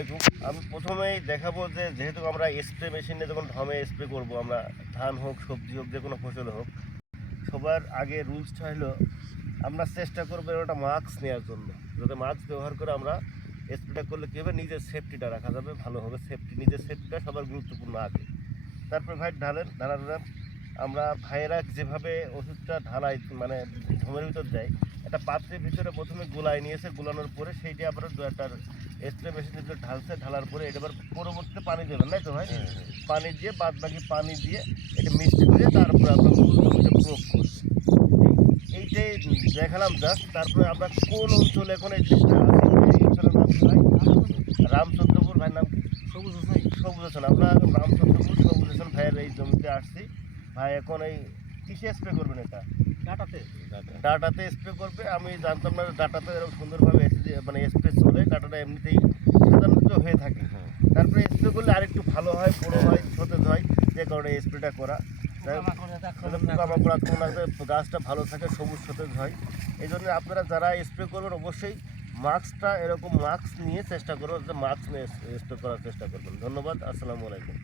আলাইকুম। আমি প্রথমেই দেখাবো যে যেহেতু আমরা স্প্রে মেশিনে যখন ধামে স্প্রে করব, আমরা ধান হোক, সবজি হোক, যে কোনো ফসল হোক, সবার আগে রুলসটা হলো আমরা চেষ্টা করবো একটা মাস্ক নেওয়ার জন্য। যাতে মাস্ক ব্যবহার করে আমরা স্প্রেটা করলে কী হবে, নিজের সেফটিটা রাখা যাবে, ভালো হবে। নিজের সেফটিটা সবার গুরুত্বপূর্ণ আগে। তারপরে ভাই ঢালার আমরা ভাইয়েরা যেভাবে ওষুধটা ঢালাই, মানে ধমের ভিতর দেয়, একটা পাত্রের ভিতরে প্রথমে গোলায় নিয়েছে, গোলানোর পরে সেইটি আবার একটা স্প্রে মেশিনের ভিতরে ঢালার পরে এটা আবার পরবর্তীতে পানি দেবেন, তাই তো ভাই? পানি দিয়ে বাদ বাকি পানি দিয়ে এটা মিক্সড করে তারপরে আমরা মূল জমিতে প্রয়োগ করছি। এইটাই দেখালাম জাস্ট। তারপরে আমরা কোন অঞ্চলে এখন এই জিনিসটা আছে, এই অঞ্চলের নাম কি ভাই? রামচন্দ্রপুর। ভাইয়ের নাম কি? সবুজ হোসেন। আমরা রামচন্দ্রপুর সবুজ হোসেন ভাইয়ের এই জমিতে আসছি। ভাই এখন এই কিসে স্প্রে করবেন? এটা ডাটাতে স্প্রে করবে। আমি জানতাম না ডাটাতে এরকম সুন্দরভাবে মানে স্প্রে চলে। ডাটাটা এমনিতেই সাধারণত হয়ে থাকে। তারপরে স্প্রে করলে আরেকটু ভালো হয়, বড়ো হয়, সতেজ হয়, যে কারণে স্প্রেটা করা। পোকামাকড় আক্রমণ লাগবে, গাছটা ভালো থাকে, সবুজ সতেজ হয়। এই জন্য আপনারা যারা স্প্রে করবেন অবশ্যই মাস্কটা এরকম মাস্ক নিয়ে চেষ্টা করবেন, যে মাস্ক নিয়ে স্প্রে করার চেষ্টা করবেন। ধন্যবাদ। আসসালামু আলাইকুম।